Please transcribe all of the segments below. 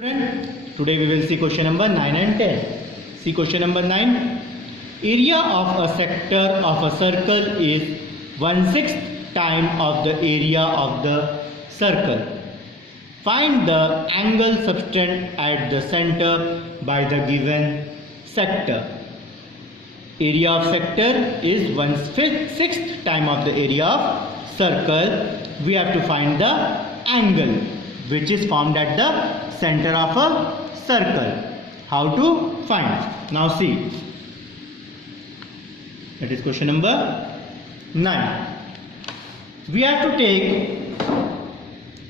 Today we will see question number 9 and 10. See question number 9. Area of a sector of a circle is 1/6 time of the area of the circle. Find the angle subtended at the center by the given sector. Area of sector is 1/6 time of the area of circle. We have to find the angle which is formed at the center of a circle. How to find? Now see. That is question number 9. We have to take,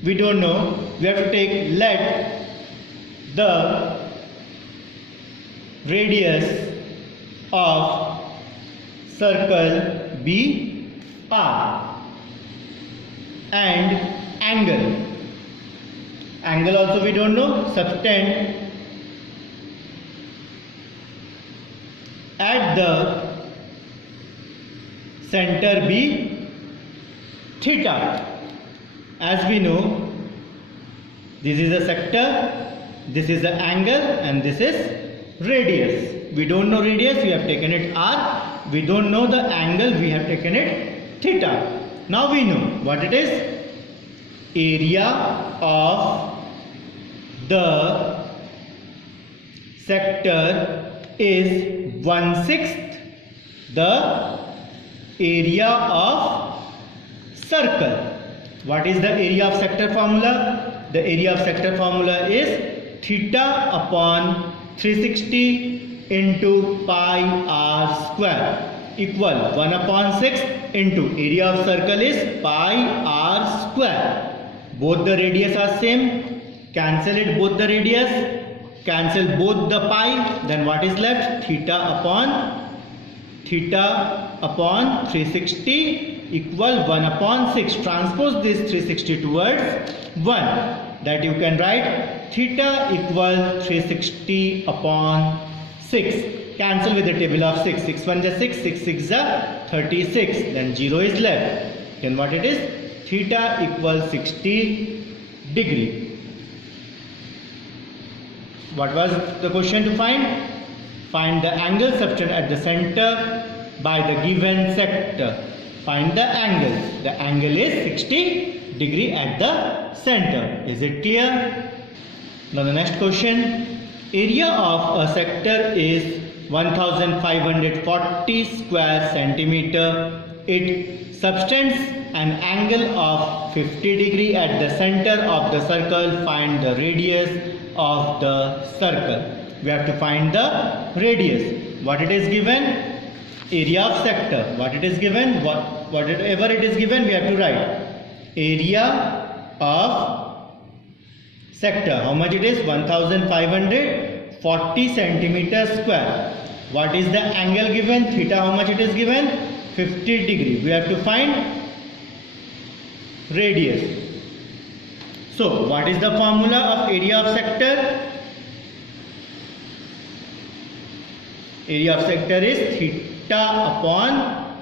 we don't know, we have to take, let the radius of circle be r and angle also we don't know, subtend at the center be theta. As we know, this is a sector, this is the angle, and this is radius. We don't know radius, we have taken it r. We don't know the angle, we have taken it theta. Now we know what it is. Area of the sector is 1/6 the area of circle. What is the area of sector formula? The area of sector formula is theta upon 360 into pi r square equal 1/6 into area of circle is pi r square. Both the radius are same. Cancel it, both the radius. Cancel both the pi. Then what is left? Theta upon 360 equal 1/6. Transpose this 360 towards 1. That you can write theta equal 360 upon 6. Cancel with the table of 6. 6 1 is 6, 6 6 is 36. Then 0 is left. Then what it is? Theta equals 60 degree. What was the question to find? Find the angle subtended at the center by the given sector. Find the angle. The angle is 60 degree at the center. Is it clear? Now the next question. Area of a sector is 1540 square centimeter. It subtends an angle of 50 degree at the center of the circle. Find the radius of the circle. We have to find the radius. What it is given? Area of sector. What it is given? Whatever it is given, we have to write. Area of sector. How much it is? 1540 centimeter square. What is the angle given? Theta. How much it is given? 50 degree. We have to find radius. So what is the formula of area of sector? Area of sector is theta upon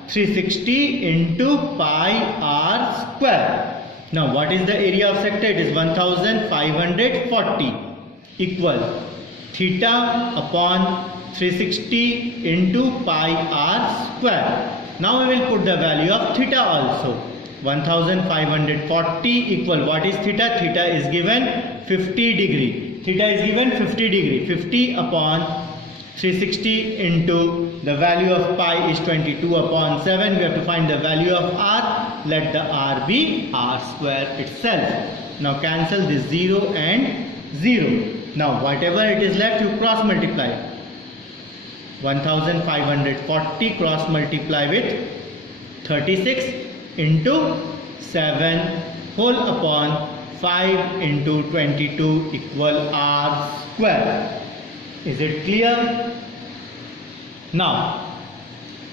360 into pi r square. Now what is the area of sector? It is 1540 equal theta upon 360 into pi r square. Now we will put the value of theta also. 1540 equal, what is theta? Theta is given 50 degree. Theta is given 50 degree. 50 upon 360 into the value of pi is 22 upon 7. We have to find the value of r. Let the r be r square itself. Now cancel this 0 and 0. Now whatever it is left, you cross multiply. 1540 cross multiply with 36 into 7 whole upon 5 into 22 equal r square. Is it clear? Now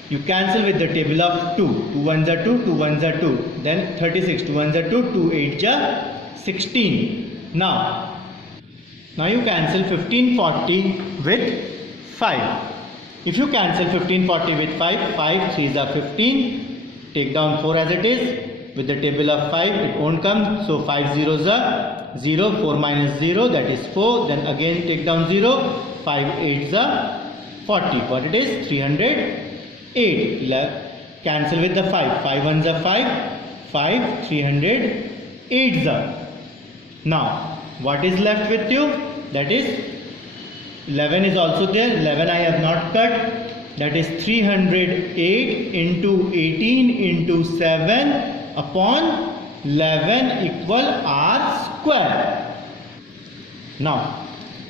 you cancel with the table of 2. 2 1s are 2, 2 1s are 2. Then 36, 2 1s are 2, 2 8s are 16. Now you cancel 1540 with 5. If you cancel 1540 with 5, 5 3s are 15. Take down 4 as it is. with the table of 5 it won't come, so 5 zeros are 0, 4 minus 0 that is 4, then again take down 0, 5 8s are 40, what it is 308, cancel with the 5, 5 ones are 5, 5 308s are. Now what is left with you, that is 11 is also there, 11 I have not cut, that is 308 into 18 into 7 upon 11 equal r square. Now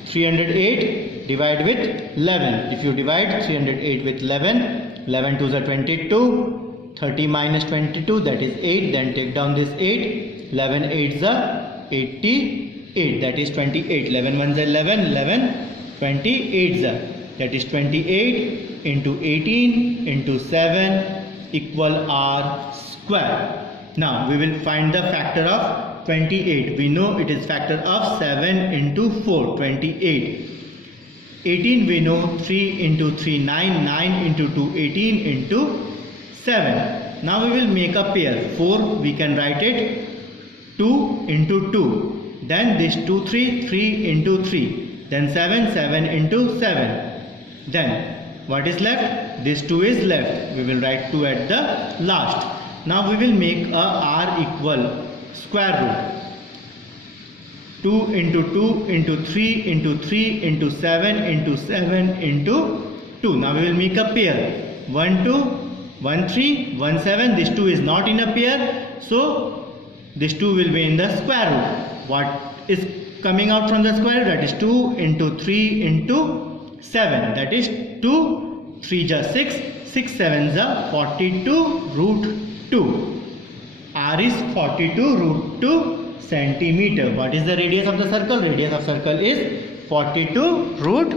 308 divide with 11. If you divide 308 with 11, 11 2s are 22, 30 minus 22 that is 8, then take down this 8, 11 8s are 88, that is 28, 11 1s are 11, 11 28s are, that is 28 into 18 into 7 equal r square. Now we will find the factor of 28. We know it is factor of 7 into 4, 28. 18 we know 3 into 3, 9, 9 into 2, 18 into 7. Now we will make a pair. 4 we can write it 2 into 2. Then this 2, 3, 3 into 3. Then 7, 7 into 7. Then what is left? This 2 is left. We will write 2 at the last. Now we will make a r equal square root. 2 into 2 into 3 into 3 into 7 into 7 into 2. Now we will make a pair. 1 2, 1 3, 1 7. This 2 is not in a pair. So this 2 will be in the square root. What is coming out from the square root? That is 2 into 3 into 7. That is 2, 3 are 6, 6 7s are 42 root 2. R is 42 root 2 centimeter. What is the radius of the circle? Radius of circle is 42 root